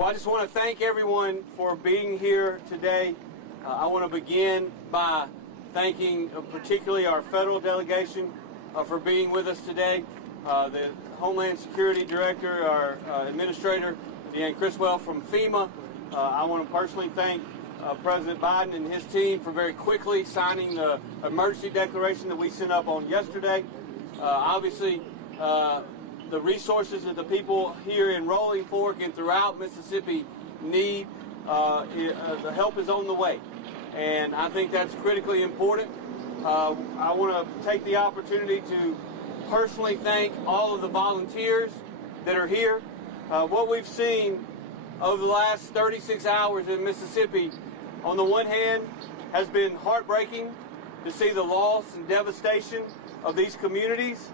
Well, I just want to thank everyone for being here today. I want to begin by thanking particularly our federal delegation for being with us today. The Homeland Security Director, our Administrator, Deanne Criswell from FEMA. I want to personally thank President Biden and his team for very quickly signing the emergency declaration that we sent up on yesterday. Obviously, the resources that the people here in Rolling Fork and throughout Mississippi need, the help is on the way. And I think that's critically important. I want to take the opportunity to personally thank all of the volunteers that are here. What we've seen over the last 36 hours in Mississippi, on the one hand, has been heartbreaking to see the loss and devastation of these communities,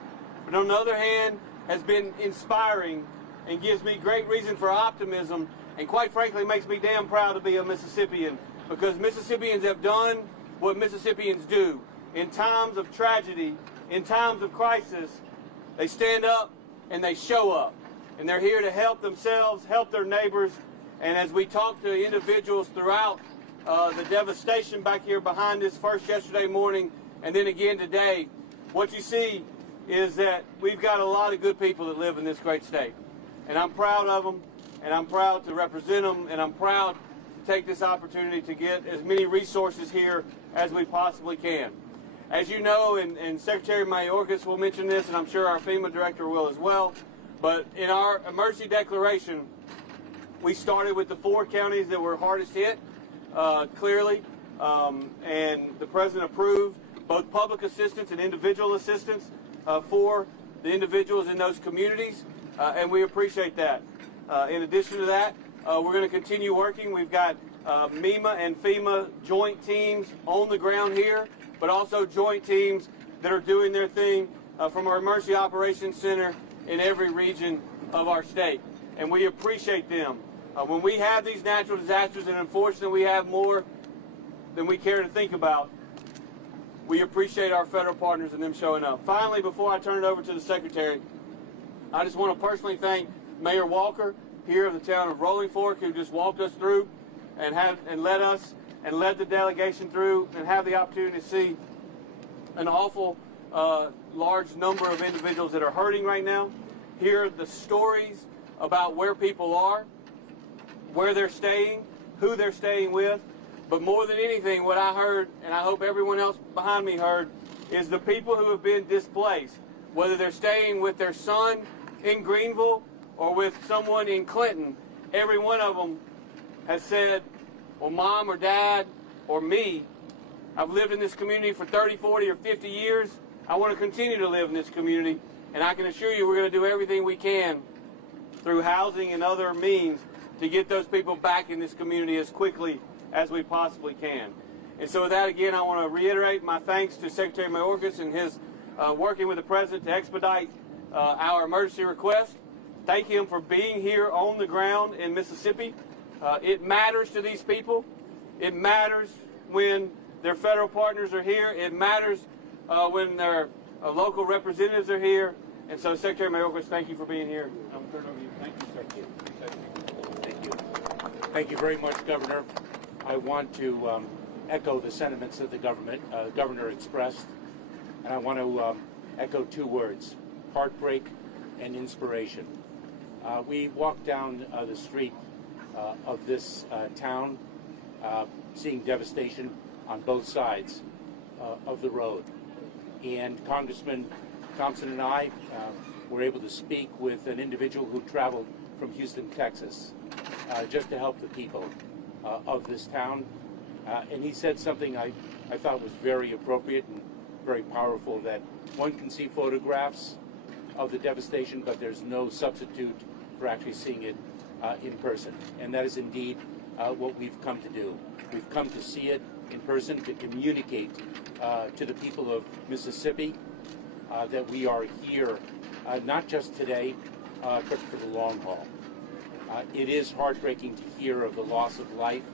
but on the other hand, has been inspiring and gives me great reason for optimism, and quite frankly makes me damn proud to be a Mississippian, because Mississippians have done what Mississippians do. In times of tragedy, in times of crisis, they stand up and they show up, and they're here to help themselves, help their neighbors. And as we talk to individuals throughout the devastation back here behind us, first yesterday morning and then again today, what you see is that we've got a lot of good people that live in this great state. And I'm proud of them, and I'm proud to represent them, and I'm proud to take this opportunity to get as many resources here as we possibly can. As you know, and Secretary Mayorkas will mention this, and I'm sure our FEMA director will as well, but in our emergency declaration, we started with the 4 counties that were hardest hit, clearly, and the President approved both public assistance and individual assistance for the individuals in those communities, and we appreciate that. In addition to that, we're going to continue working. We've got MEMA and FEMA joint teams on the ground here, but also joint teams that are doing their thing from our Emergency Operations Center in every region of our state, and we appreciate them. When we have these natural disasters, and unfortunately we have more than we care to think about, we appreciate our federal partners and them showing up. Finally, before I turn it over to the Secretary, I just want to personally thank Mayor Walker here of the town of Rolling Fork, who just walked us through and led the delegation through and have the opportunity to see an awful large number of individuals that are hurting right now, hear the stories about where people are, where they're staying, who they're staying with. But more than anything, what I heard, and I hope everyone else behind me heard, is the people who have been displaced, whether they're staying with their son in Greenville or with someone in Clinton, every one of them has said, well, Mom or Dad or me, I've lived in this community for 30, 40, or 50 years. I want to continue to live in this community, and I can assure you we're going to do everything we can through housing and other means to get those people back in this community as quickly as we possibly can. And so with that, again, I want to reiterate my thanks to Secretary Mayorkas and his working with the President to expedite our emergency request. Thank him for being here on the ground in Mississippi. It matters to these people. It matters when their federal partners are here. It matters when their local representatives are here. And so, Secretary Mayorkas, thank you for being here. I'll turn it over to you. Thank you, sir. Thank you. Thank you very much, Governor. I want to echo the sentiments that the governor expressed, and I want to echo 2 words: heartbreak and inspiration. We walked down the street of this town, seeing devastation on both sides of the road, and Congressman Thompson and I were able to speak with an individual who traveled from Houston, Texas, just to help the people of this town, and he said something I thought was very appropriate and very powerful, that one can see photographs of the devastation, but there's no substitute for actually seeing it in person. And that is indeed what we've come to do. We've come to see it in person, to communicate to the people of Mississippi that we are here, not just today, but for the long haul. It is heartbreaking to hear of the loss of life,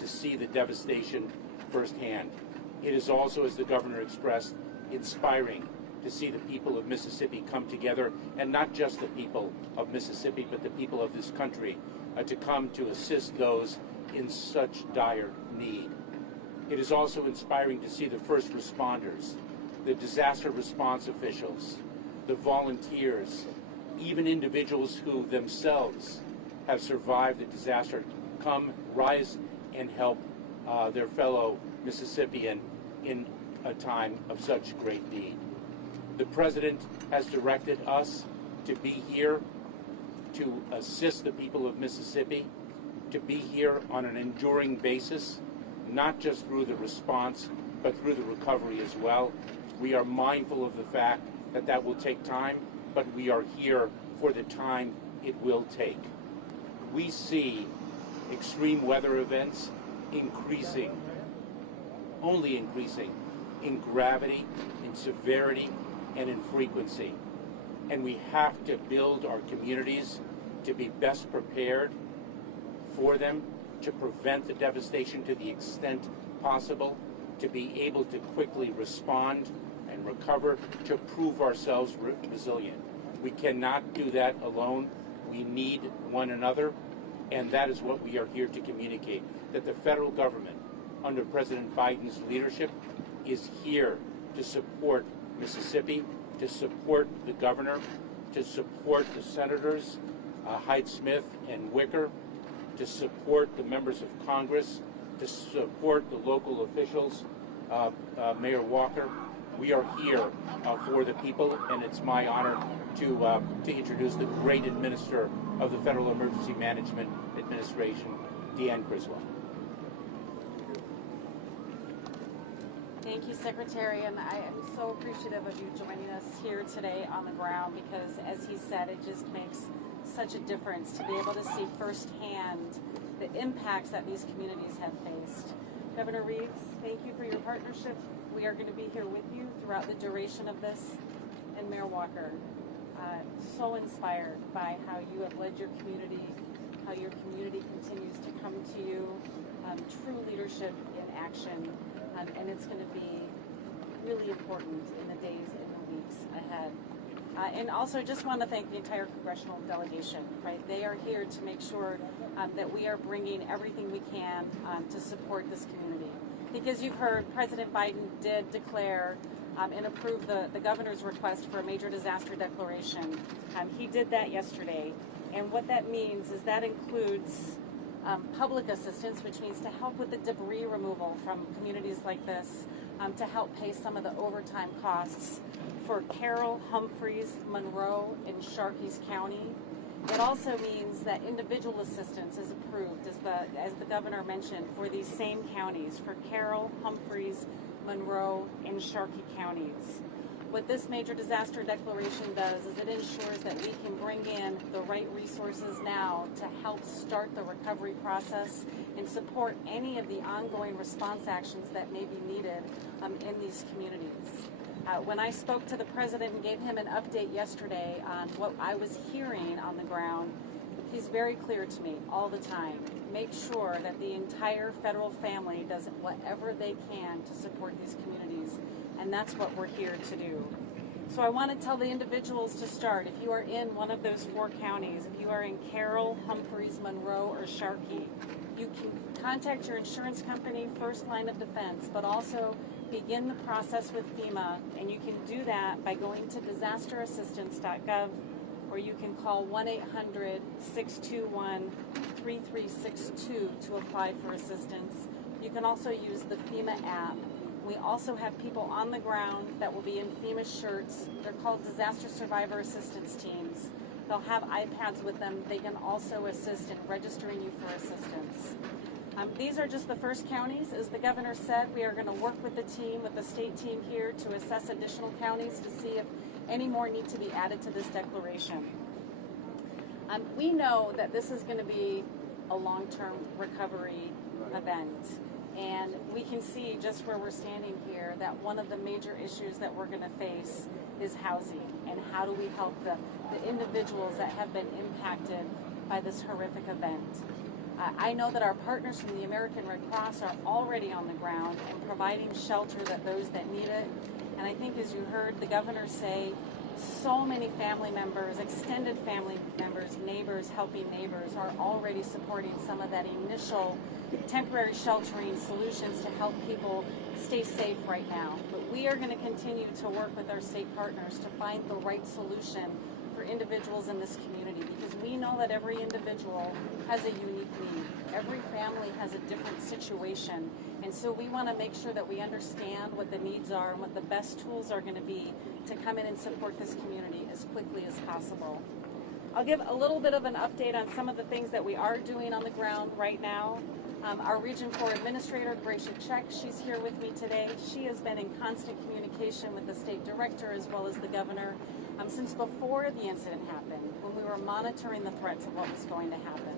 to see the devastation firsthand. It is also, as the governor expressed, inspiring to see the people of Mississippi come together, and not just the people of Mississippi, but the people of this country, to come to assist those in such dire need. It is also inspiring to see the first responders, the disaster response officials, the volunteers, even individuals who themselves have survived the disaster come, rise, and help their fellow Mississippian in a time of such great need. The President has directed us to be here to assist the people of Mississippi, to be here on an enduring basis, not just through the response, but through the recovery as well. We are mindful of the fact that that will take time, but we are here for the time it will take. We see extreme weather events increasing, only increasing in gravity, in severity, and in frequency. And we have to build our communities to be best prepared for them, to prevent the devastation to the extent possible, to be able to quickly respond and recover, to prove ourselves resilient. We cannot do that alone. We need one another, and that is what we are here to communicate, that the federal government, under President Biden's leadership, is here to support Mississippi, to support the governor, to support the senators, Hyde-Smith and Wicker, to support the members of Congress, to support the local officials, Mayor Walker. We are here for the people, and it's my honor to introduce the great administrator of the Federal Emergency Management Administration, Deanne Criswell. Thank you, Secretary, and I am so appreciative of you joining us here today on the ground because, as he said, it just makes such a difference to be able to see firsthand the impacts that these communities have faced. Governor Reeves, thank you for your partnership. We are going to be here with you throughout the duration of this. And Mayor Walker, so inspired by how you have led your community, how your community continues to come to you, true leadership in action, and it's going to be really important in the days and the weeks ahead. And also just want to thank the entire Congressional delegation, right? They are here to make sure that we are bringing everything we can to support this community. Because you've heard, President Biden did declare and approve the governor's request for a major disaster declaration. He did that yesterday. And what that means is that includes public assistance, which means to help with the debris removal from communities like this, to help pay some of the overtime costs for Carroll, Humphreys, Monroe, and Sharkey's County. It also means that individual assistance is approved, as the governor mentioned, for these same counties, for Carroll, Humphreys, Monroe, and Sharkey counties. What this major disaster declaration does is it ensures that we can bring in the right resources now to help start the recovery process and support any of the ongoing response actions that may be needed in these communities. When I spoke to the president and gave him an update yesterday on what I was hearing on the ground, he's very clear to me all the time. Make sure that the entire federal family does whatever they can to support these communities, and that's what we're here to do. So I want to tell the individuals to start. If you are in one of those 4 counties, if you are in Carroll, Humphreys, Monroe, or Sharkey, you can contact your insurance company, first line of defense, but also begin the process with FEMA, and you can do that by going to disasterassistance.gov, or you can call 1-800-621-3362 to apply for assistance. You can also use the FEMA app. We also have people on the ground that will be in FEMA shirts. They're called Disaster Survivor Assistance Teams. They'll have iPads with them. They can also assist in registering you for assistance. These are just the first counties. As the governor said, we are going to work with the team, with the state team here, to assess additional counties to see if any more need to be added to this declaration. We know that this is going to be a long-term recovery event. And we can see just where we're standing here that one of the major issues that we're going to face is housing, and how do we help the individuals that have been impacted by this horrific event. I know that our partners from the American Red Cross are already on the ground and providing shelter to those that need it. And I think, as you heard the governor say, so many family members, extended family members, neighbors helping neighbors are already supporting some of that initial temporary sheltering solutions to help people stay safe right now. But we are going to continue to work with our state partners to find the right solution for individuals in this community, because we know that every individual has a unique need. Every family has a different situation. And so we want to make sure that we understand what the needs are and what the best tools are going to be to come in and support this community as quickly as possible. I'll give a little bit of an update on some of the things that we are doing on the ground right now. Our Region 4 Administrator, Gracia Check, she's here with me today. She has been in constant communication with the State Director as well as the Governor since before the incident happened, when we were monitoring the threats of what was going to happen.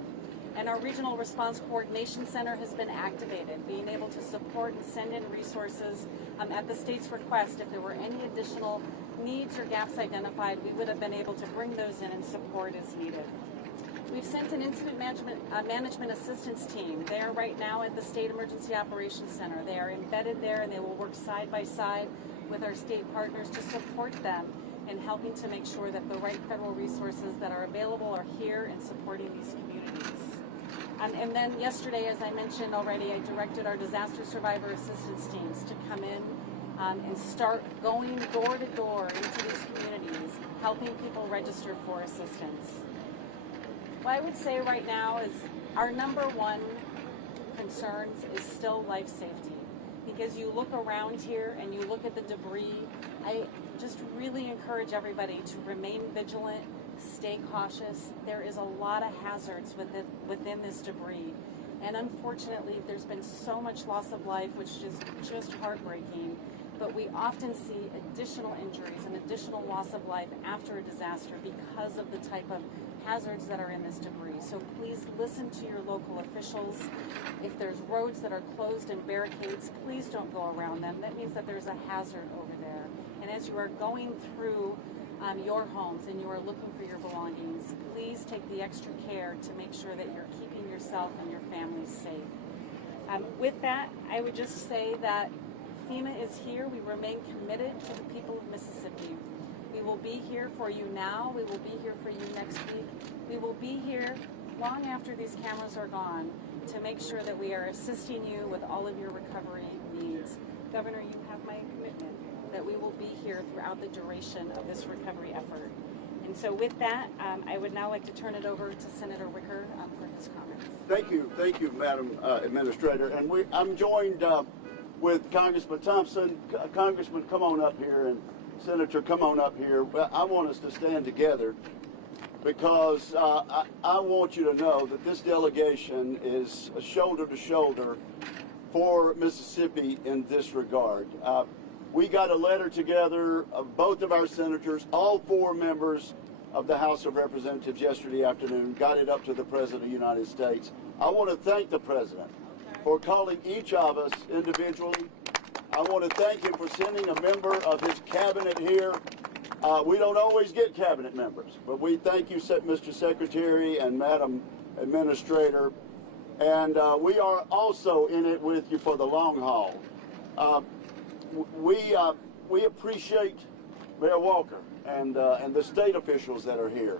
And our Regional Response Coordination Center has been activated, being able to support and send in resources at the state's request. If there were any additional needs or gaps identified, we would have been able to bring those in and support as needed. We've sent an incident management assistance team. They are right now at the State Emergency Operations Center. They are embedded there, and they will work side by side with our state partners to support them in helping to make sure that the right federal resources that are available are here and supporting these communities. And then yesterday, as I mentioned already, I directed our disaster survivor assistance teams to come in and start going door to door into these communities, helping people register for assistance. What I would say right now is our number one concerns is still life safety. Because you look around here and you look at the debris, I just really encourage everybody to remain vigilant, stay cautious. There is a lot of hazards within this debris. And unfortunately, there's been so much loss of life, which is just heartbreaking. But we often see additional injuries and additional loss of life after a disaster because of the type of hazards that are in this debris. So please listen to your local officials. If there's roads that are closed and barricades, please don't go around them. That means that there's a hazard over there. And as you are going through your homes and you are looking for your belongings, please take the extra care to make sure that you're keeping yourself and your family safe. With that, I would just say that FEMA is here. We remain committed to the people of Mississippi. We will be here for you now. We will be here for you next week. We will be here long after these cameras are gone to make sure that we are assisting you with all of your recovery needs. Governor, you have my commitment that we will be here throughout the duration of this recovery effort. And so with that, I would now like to turn it over to Senator Wicker for his comments. Thank you, Madam Administrator. And I'm joined with Congressman Thompson. Congressman, come on up here, and Senator, come on up here. I want us to stand together because I want you to know that this delegation is shoulder to shoulder for Mississippi in this regard. We got a letter together of both of our senators, all 4 members of the House of Representatives yesterday afternoon, got it up to the President of the United States. I want to thank the President for calling each of us individually. I want to thank him for sending a member of his cabinet here. We don't always get cabinet members, but we thank you, Mr. Secretary and Madam Administrator. And we are also in it with you for the long haul. We appreciate Mayor Walker and the state officials that are here,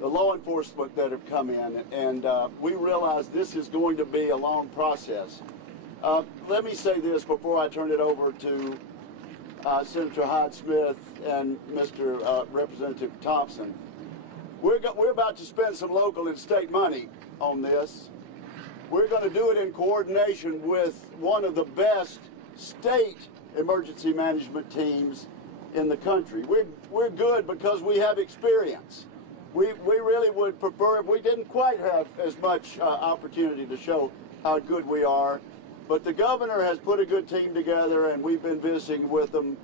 the law enforcement that have come in, and we realize this is going to be a long process. Let me say this before I turn it over to Senator Hyde-Smith and Mr. Representative Thompson. We're about to spend some local and state money on this. We're going to do it in coordination with one of the best state emergency management teams in the country. We're good because we have experience. We really would prefer if we didn't quite have as much opportunity to show how good we are. But the governor has put a good team together, and we've been visiting with them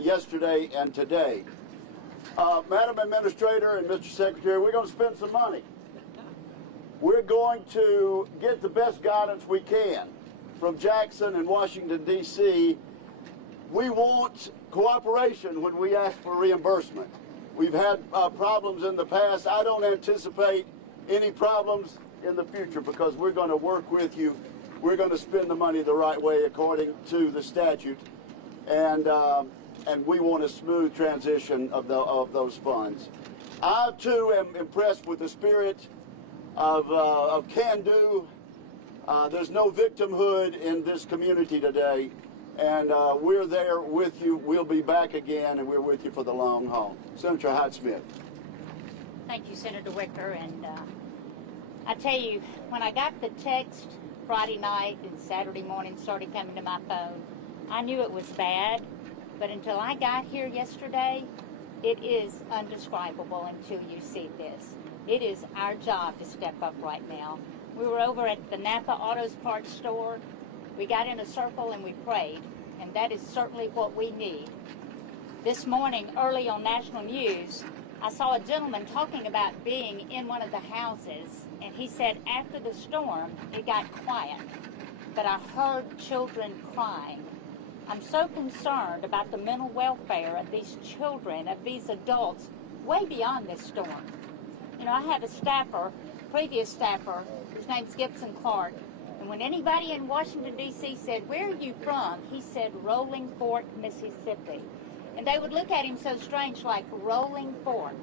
yesterday and today. Madam Administrator and Mr. Secretary, we're going to spend some money. We're going to get the best guidance we can from Jackson and Washington, D.C. We want cooperation when we ask for reimbursement. We've had problems in the past. I don't anticipate any problems in the future because we're going to work with you. We're going to spend the money the right way according to the statute. And and we want a smooth transition of those funds. I too am impressed with the spirit of can-do. There's no victimhood in this community today, and we're there with you. We'll be back again, and we're with you for the long haul. Senator Hyde-Smith. Thank you, Senator Wicker. And I tell you, when I got the text Friday night and Saturday morning started coming to my phone, I knew it was bad. But until I got here yesterday, it is undescribable until you see this. It is our job to step up right now. We were over at the Napa Autos Parts store. We got in a circle and we prayed, and that is certainly what we need. This morning, early on national news, I saw a gentleman talking about being in one of the houses, and he said after the storm, it got quiet, but I heard children crying. I'm so concerned about the mental welfare of these children, of these adults, way beyond this storm. You know, I have a staffer, previous staffer, his name's Gibson Clark, and when anybody in Washington, D.C. said, "Where are you from?" he said, "Rolling Fork, Mississippi." And they would look at him so strange, like, Rolling Fork.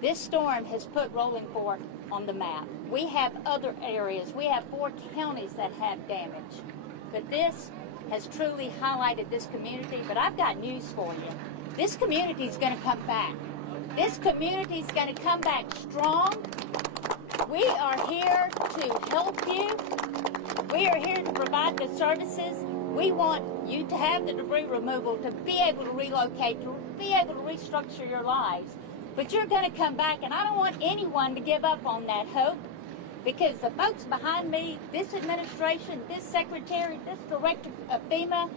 This storm has put Rolling Fork on the map. We have other areas. We have 4 counties that have damage. But this has truly highlighted this community. But I've got news for you. This community is going to come back. This community is going to come back strong. We are here to help you. We are here to provide the services. We want you to have the debris removal, to be able to relocate, to be able to restructure your lives. But you're going to come back, and I don't want anyone to give up on that hope, because the folks behind me, this administration, this secretary, this director of FEMA,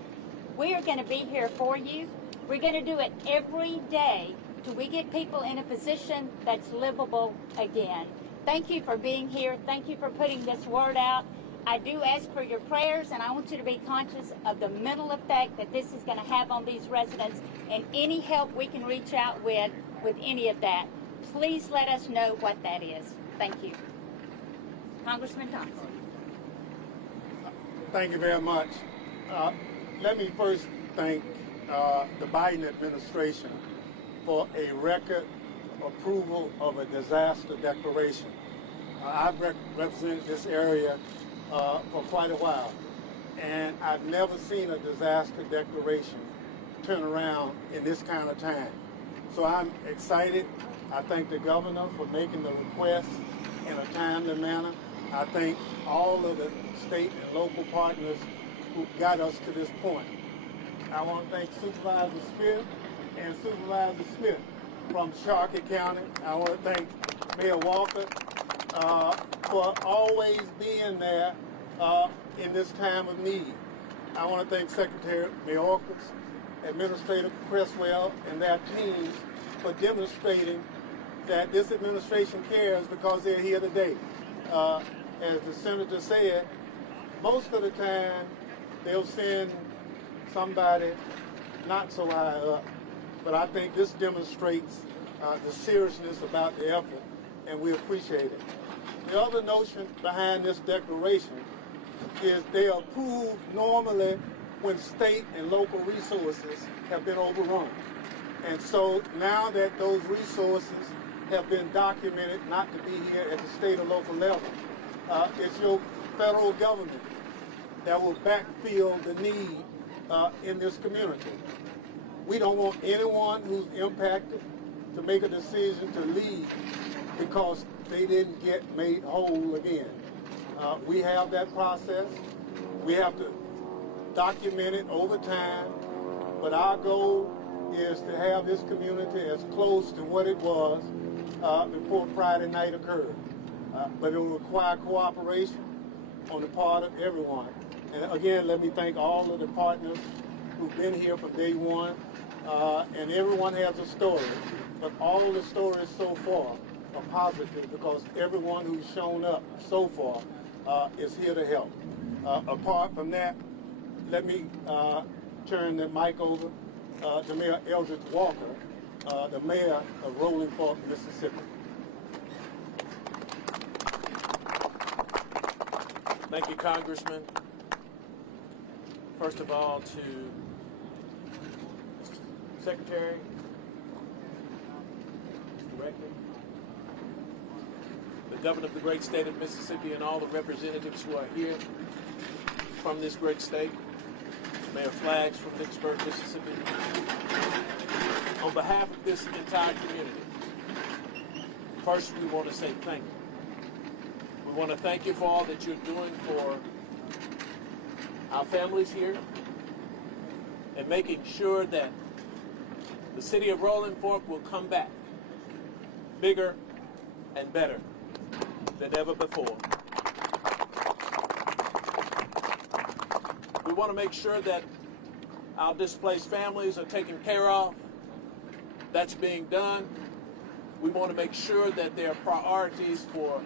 we are going to be here for you. We're going to do it every day till we get people in a position that's livable again. Thank you for being here. Thank you for putting this word out. I do ask for your prayers, and I want you to be conscious of the mental effect that this is going to have on these residents, and any help we can reach out with any of that, please let us know what that is. Thank you. Congressman Thompson. Thank you very much. Let me first thank the Biden administration for a record approval of a disaster declaration. I've represented this area for quite a while, and I've never seen a disaster declaration turn around in this kind of time. So I'm excited. I thank the governor for making the request in a timely manner. I thank all of the state and local partners who got us to this point. I want to thank Supervisor Smith and Supervisor Smith from Sharkey County. I want to thank Mayor Walker for always being there in this time of need. I want to thank Secretary Mayorkas, Administrator Cresswell, and their teams for demonstrating that this administration cares because they're here today. As the Senator said, most of the time they'll send somebody not so high up, but I think this demonstrates the seriousness about the effort, and we appreciate it. The other notion behind this declaration is they are approved normally when state and local resources have been overrun. And so now that those resources have been documented not to be here at the state or local level, it's your federal government that will backfill the need in this community. We don't want anyone who's impacted to make a decision to leave because they didn't get made whole again. We have that process. We have to document it over time, but our goal is to have this community as close to what it was before Friday night occurred. But it will require cooperation on the part of everyone. And again, let me thank all of the partners who've been here from day one. And everyone has a story, but all the stories so far are positive because everyone who's shown up so far is here to help. Apart from that, let me turn the mic over to Mayor Eldridge Walker, the mayor of Rolling Fork, Mississippi. Thank you, Congressman. First of all, to Secretary, Director, the Governor of the great state of Mississippi, and all the representatives who are here from this great state, Mayor Flaggs from Vicksburg, Mississippi. On behalf of this entire community, first we want to say thank you. We want to thank you for all that you're doing for our families here and making sure that the city of Rolling Fork will come back bigger and better than ever before. We want to make sure that our displaced families are taken care of. That's being done. We want to make sure that there are priorities for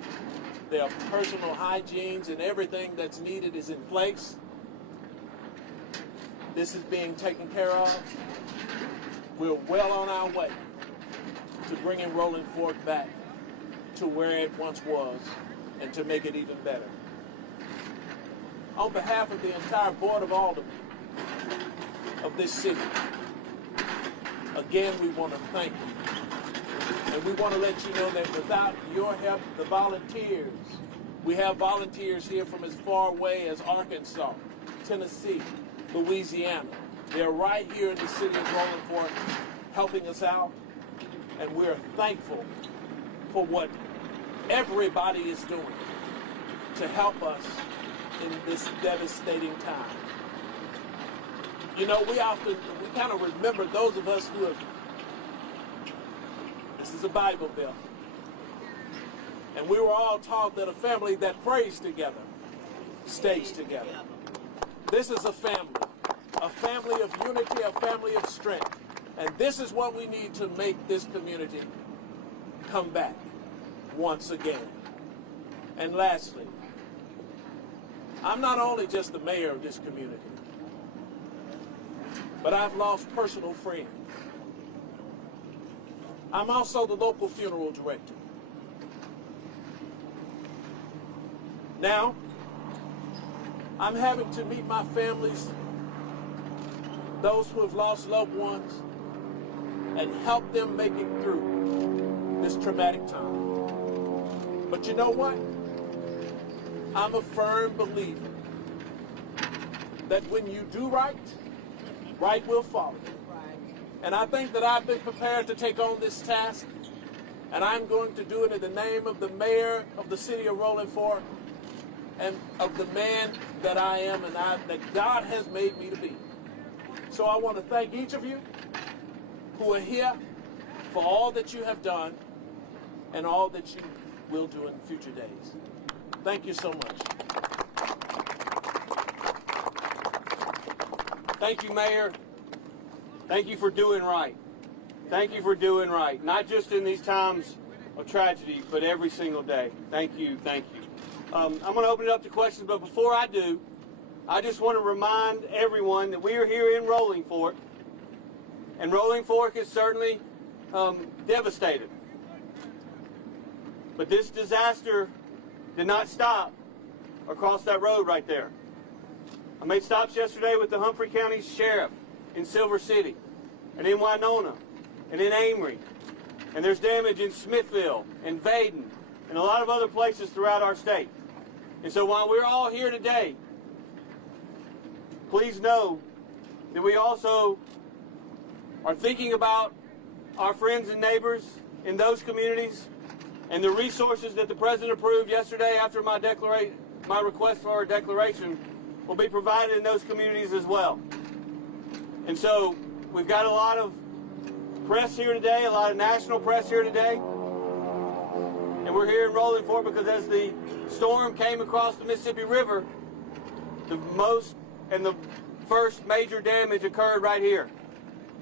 their personal hygienes and everything that's needed is in place. This is being taken care of. We're well on our way to bringing Rolling Fork back to where it once was and to make it even better. On behalf of the entire Board of Aldermen of this city, again, we want to thank you. And we want to let you know that without your help, the volunteers, we have volunteers here from as far away as Arkansas, Tennessee, Louisiana. They're right here in the city of Rolling Fork helping us out. And we're thankful for what everybody is doing to help us in this devastating time. You know, we kind of remember those of us who have, this is a Bible Belt. And we were all taught that a family that prays together stays together. This is a family of unity, a family of strength. And this is what we need to make this community come back once again. And lastly, I'm not only just the mayor of this community, but I've lost personal friends. I'm also the local funeral director. Now, I'm having to meet my families, those who have lost loved ones, and help them make it through this traumatic time. But you know what? I'm a firm believer that when you do right, right will follow. And I think that I've been prepared to take on this task, and I'm going to do it in the name of the mayor of the city of Rolling Fork and of the man that I am and that God has made me to be. So I want to thank each of you who are here for all that you have done and all that you will do in future days. Thank you so much. Thank you, Mayor. Thank you for doing right. Thank you for doing right. Not just in these times of tragedy, but every single day. Thank you, thank you. I'm going to open it up to questions, but before I do, I just want to remind everyone that we are here in Rolling Fork, and Rolling Fork is certainly devastated. But this disaster did not stop across that road right there. I made stops yesterday with the Humphrey County Sheriff in Silver City, and in Winona, and in Amory, and there's damage in Smithville, and Vaden, and a lot of other places throughout our state. And so while we're all here today, please know that we also are thinking about our friends and neighbors in those communities and the resources that the President approved yesterday after my request for a declaration will be provided in those communities as well. And so we've got a lot of press here today, a lot of national press here today. And we're here in Rolling Fork because as the storm came across the Mississippi River, the most and the first major damage occurred right here.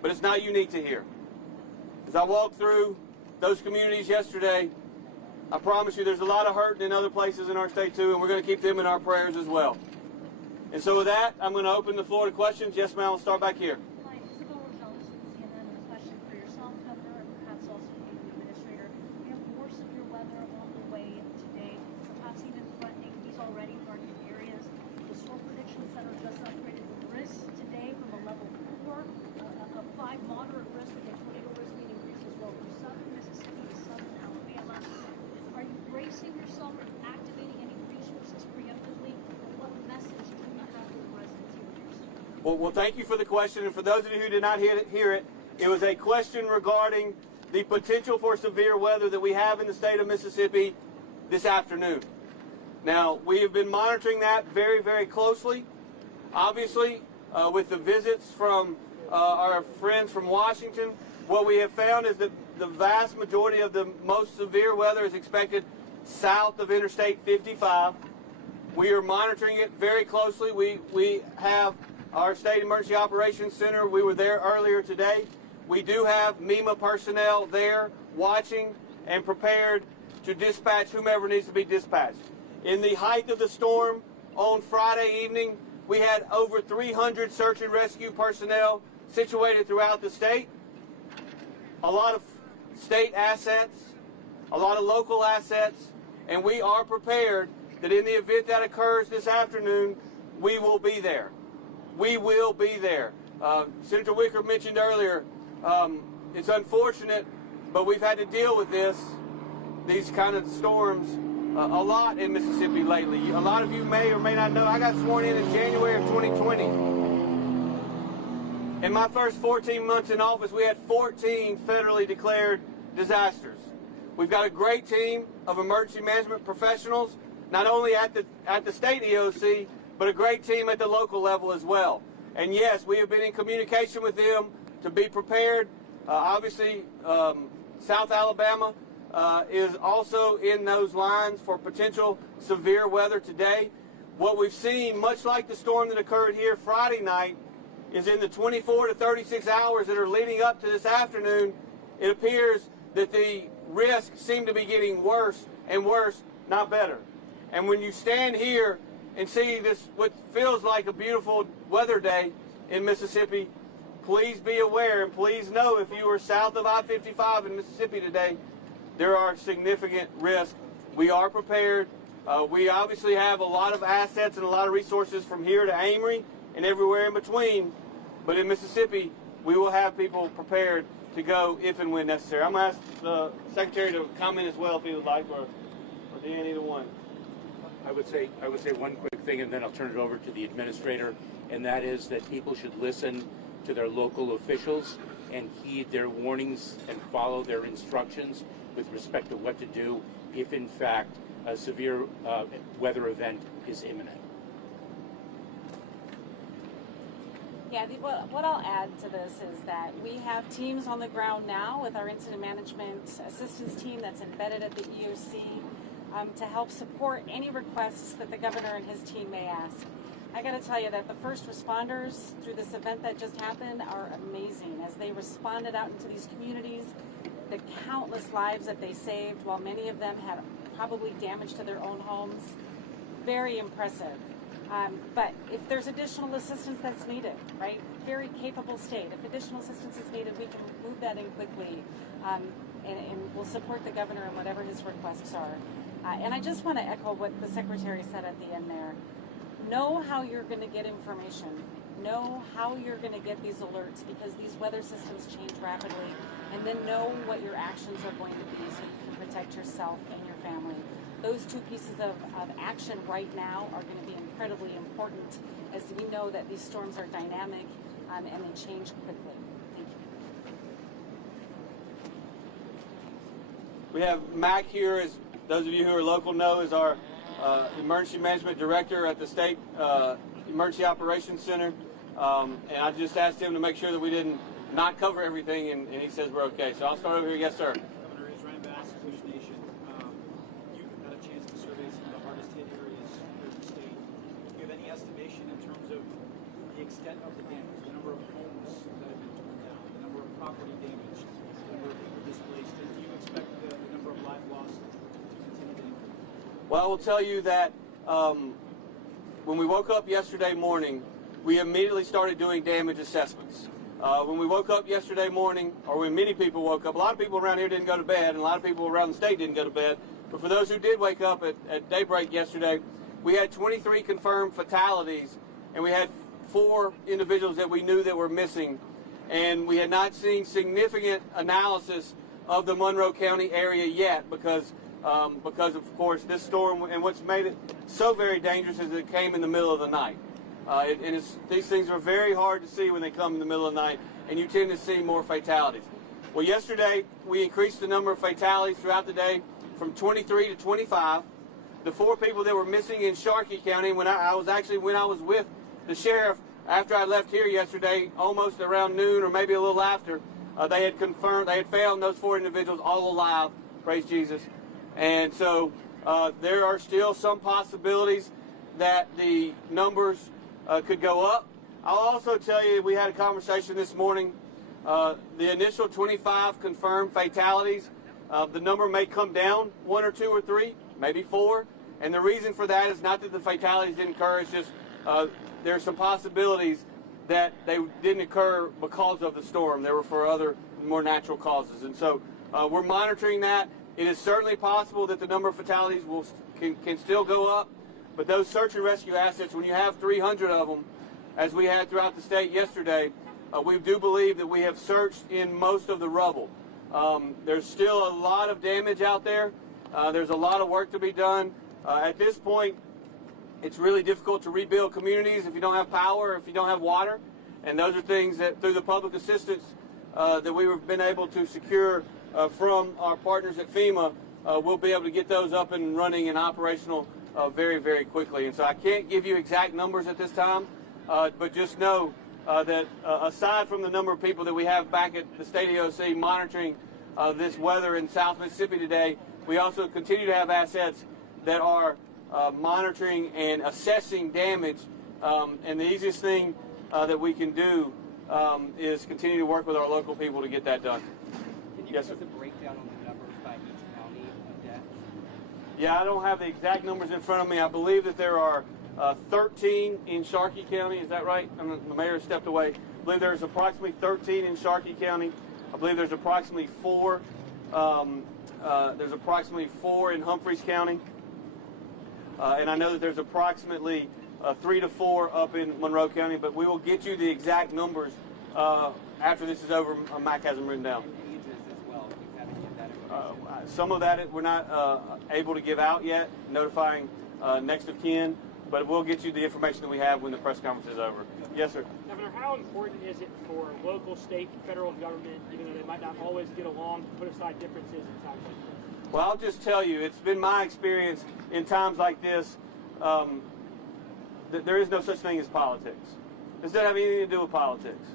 But it's not unique to here. As I walked through those communities yesterday, I promise you there's a lot of hurt in other places in our state too, and we're going to keep them in our prayers as well. And so with that, I'm going to open the floor to questions. Yes, ma'am, I'll start back here. Hi, Isabel Rogers with CNN, and a question for yourself, Governor, and perhaps also for the Administrator. We have more severe weather along the way today, perhaps even threatening these already hardened areas. The Storm Prediction Center just upgraded the risk today from a level 4, a 5 moderate Well, thank you for the question. And for those of you who did not hear it, it was a question regarding the potential for severe weather that we have in the state of Mississippi this afternoon. Now, we have been monitoring that very, very closely. Obviously, with the visits from our friends from Washington, what we have found is that the vast majority of the most severe weather is expected south of Interstate 55. We are monitoring it very closely. We have our State Emergency Operations Center. We were there earlier today. We do have FEMA personnel there watching and prepared to dispatch whomever needs to be dispatched. In the height of the storm on Friday evening, we had over 300 search and rescue personnel situated throughout the state. A lot of state assets, a lot of local assets, and we are prepared that in the event that occurs this afternoon, we will be there. We will be there. Senator Wicker mentioned earlier, it's unfortunate, but we've had to deal with these kind of storms a lot in Mississippi lately. A lot of you may or may not know, I got sworn in January of 2020. In my first 14 months in office, we had 14 federally declared disasters. We've got a great team of emergency management professionals, not only at the state EOC, but a great team at the local level as well. And yes, we have been in communication with them to be prepared. Obviously, South Alabama is also in those lines for potential severe weather today. What we've seen, much like the storm that occurred here Friday night, is in the 24 to 36 hours that are leading up to this afternoon, it appears that the risks seem to be getting worse and worse, not better. And when you stand here and see this, what feels like a beautiful weather day in Mississippi, please be aware and please know if you are south of I-55 in Mississippi today, there are significant risks. We are prepared. We obviously have a lot of assets and a lot of resources from here to Amory and everywhere in between. But in Mississippi, we will have people prepared to go if and when necessary. I'm going to ask the Secretary to comment as well if he would like, or Dan, either one. I would say one quick thing, and then I'll turn it over to the administrator, and that is that people should listen to their local officials and heed their warnings and follow their instructions with respect to what to do if, in fact, a severe weather event is imminent. Yeah, what I'll add to this is that we have teams on the ground now with our incident management assistance team that's embedded at the EOC to help support any requests that the governor and his team may ask. I got to tell you that the first responders through this event that just happened are amazing as they responded out into these communities, the countless lives that they saved while many of them had probably damage to their own homes. Very impressive. But if there's additional assistance that's needed, right? Very capable state. If additional assistance is needed, we can move that in quickly, and we'll support the governor in whatever his requests are. And I just want to echo what the Secretary said at the end there. Know how you're going to get information. Know how you're going to get these alerts, because these weather systems change rapidly. And then know what your actions are going to be so you can protect yourself and your family. Those two pieces of action right now are going to be incredibly important, as we know that these storms are dynamic and they change quickly. Thank you. We have Mac here, as those of you who are local know, is our Emergency Management Director at the State Emergency Operations Center. And I just asked him to make sure that we didn't not cover everything, and he says we're okay. So I'll start over here. Yes, sir. Extent of the damage, the number of homes that have been torn down, the number of property damage, the number of people displaced, and do you expect the number of lives lost to continue to increase? Well, I will tell you that when we woke up yesterday morning, we immediately started doing damage assessments. When we woke up yesterday morning, or when many people woke up, a lot of people around here didn't go to bed, and a lot of people around the state didn't go to bed. But for those who did wake up at daybreak yesterday, we had 23 confirmed fatalities, and we had 4 individuals that we knew that were missing, and we had not seen significant analysis of the Monroe County area yet because of course this storm, and what's made it so very dangerous is that it came in the middle of the night. These things are very hard to see when they come in the middle of the night, and you tend to see more fatalities. Well, yesterday we increased the number of fatalities throughout the day from 23 to 25. The 4 people that were missing in Sharkey County, when I was with the sheriff after I left here yesterday, almost around noon or maybe a little after, they had found those 4 individuals all alive. Praise Jesus. And so there are still some possibilities that the numbers could go up. I'll also tell you, we had a conversation this morning. The initial 25 confirmed fatalities, the number may come down 1 or 2 or 3, maybe 4. And the reason for that is not that the fatalities didn't occur, it's just there are some possibilities that they didn't occur because of the storm. They were for other more natural causes. And so we're monitoring that. It is certainly possible that the number of fatalities can still go up. But those search and rescue assets, when you have 300 of them, as we had throughout the state yesterday, we do believe that we have searched in most of the rubble. There's still a lot of damage out there. There's a lot of work to be done. At this point, it's really difficult to rebuild communities if you don't have power, if you don't have water. And those are things that, through the public assistance that we've been able to secure from our partners at FEMA, we'll be able to get those up and running and operational very, very quickly. And so I can't give you exact numbers at this time, but just know that aside from the number of people that we have back at the state EOC monitoring this weather in South Mississippi today, we also continue to have assets that are monitoring and assessing damage. And the easiest thing that we can do is continue to work with our local people to get that done. Can you Yes, give us sir. a breakdown on the numbers by each county of deaths? Yeah, I don't have the exact numbers in front of me. I believe that there are 13 in Sharkey County. Is that right? The mayor stepped away. I believe there's approximately 13 in Sharkey County. I believe there's approximately 4. There's approximately 4 in Humphreys County. And I know that there's approximately 3 to 4 up in Monroe County. But we will get you the exact numbers after this is over. Mac has them written down. And ages as well, if you have any of that information. Some of that we're not able to give out yet, notifying next of kin, but we'll get you the information that we have when the press conference is over. Yes, sir. Governor, how important is it for local, state, and federal government, even though they might not always get along, to put aside differences in times like this? Well, I'll just tell you, it's been my experience in times like this that there is no such thing as politics. This doesn't have anything to do with politics.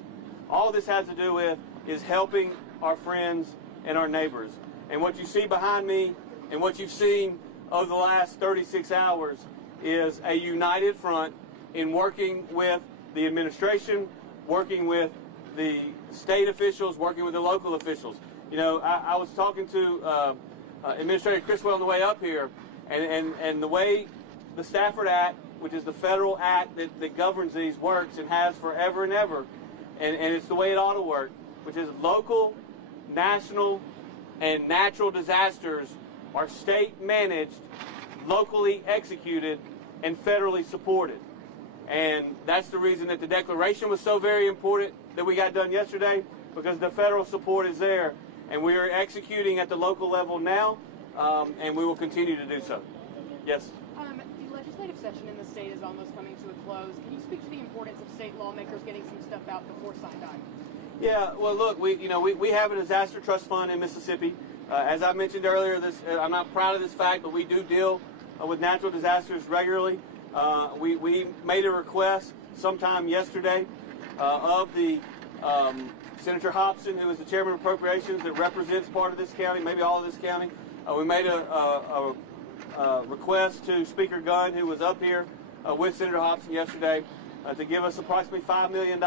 All this has to do with is helping our friends and our neighbors. And what you see behind me and what you've seen over the last 36 hours is a united front in working with the administration, working with the state officials, working with the local officials. You know, I was talking to Administrator Criswell on the way up here, and the way the Stafford Act, which is the federal act that governs these, works and has forever and ever, and it's the way it ought to work, which is local, national, and natural disasters are state managed, locally executed, and federally supported. And that's the reason that the declaration was so very important that we got done yesterday, because the federal support is there. And we are executing at the local level now, and we will continue to do so. Yes? The legislative session in the state is almost coming to a close. Can you speak to the importance of state lawmakers getting some stuff out before sign time? Yeah, well, look, we have a disaster trust fund in Mississippi. As I mentioned earlier, I'm not proud of this fact, but we do deal with natural disasters regularly. We made a request sometime yesterday of the Senator Hobson, who is the chairman of appropriations that represents part of this county, maybe all of this county. We made a request to Speaker Gunn, who was up here with Senator Hobson yesterday, to give us approximately $5 million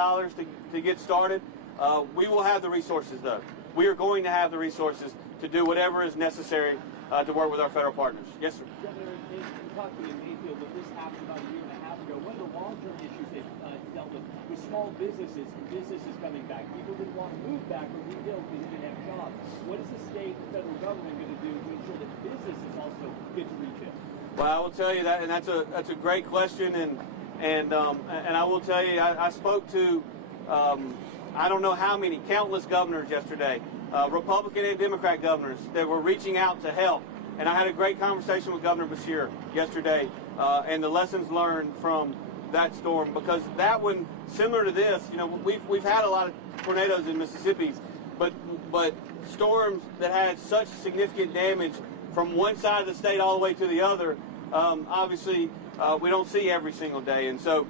to get started. We will have the resources, though. We are going to have the resources to do whatever is necessary to work with our federal partners. Yes, sir. Governor, in Kentucky and Mayfield, when this happened about a year and a half ago, one of the long-term issues they've dealt with was small businesses and businesses coming back. People didn't want to move back or rebuild because they didn't have jobs. What is the state and federal government going to do to ensure that businesses also get to rebuild? Well, I will tell you that, and that's a great question, and I will tell you, I spoke to I don't know how many, countless governors yesterday, Republican and Democrat governors that were reaching out to help. And I had a great conversation with Governor Beshear yesterday, and the lessons learned from that storm, because that one, similar to this, you know, we've had a lot of tornadoes in Mississippi, but storms that had such significant damage from one side of the state all the way to the other, obviously we don't see every single day. And so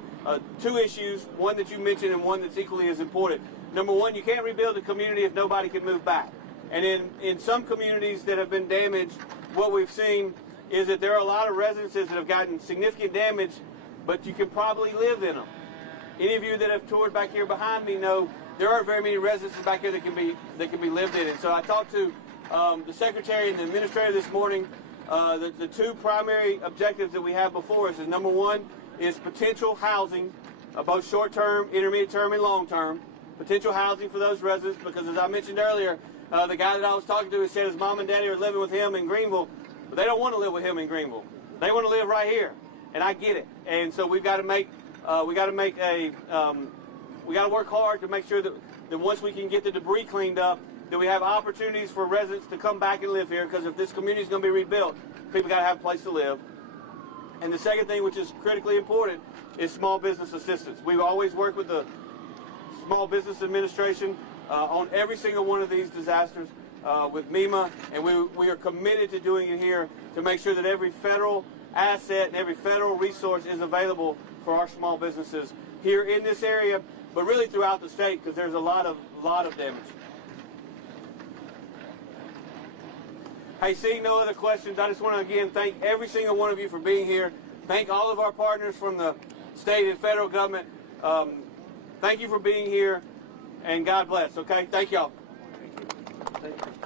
two issues, one that you mentioned and one that's equally as important. Number one, you can't rebuild a community if nobody can move back. And in some communities that have been damaged, what we've seen is that there are a lot of residences that have gotten significant damage, but you can probably live in them. Any of you that have toured back here behind me know there aren't very many residences back here that can be lived in. And so I talked to the secretary and the administrator this morning. The two primary objectives that we have before us is, number one is potential housing, both short-term, intermediate-term, and long-term. Potential housing for those residents, because as I mentioned earlier, the guy that I was talking to said his mom and daddy are living with him in Greenville, but they don't want to live with him in Greenville. They want to live right here, and I get it. And so we've got to work hard to make sure that once we can get the debris cleaned up, that we have opportunities for residents to come back and live here, because if this community is going to be rebuilt, people got to have a place to live. And the second thing, which is critically important, is small business assistance. We've always worked with the Small Business Administration on every single one of these disasters with MEMA, and we are committed to doing it here to make sure that every federal asset and every federal resource is available for our small businesses here in this area, but really throughout the state, because there's a lot of damage. Hey, seeing no other questions, I just want to again thank every single one of you for being here. Thank all of our partners from the state and federal government. Thank you for being here, and God bless, okay? Thank y'all. Thank you.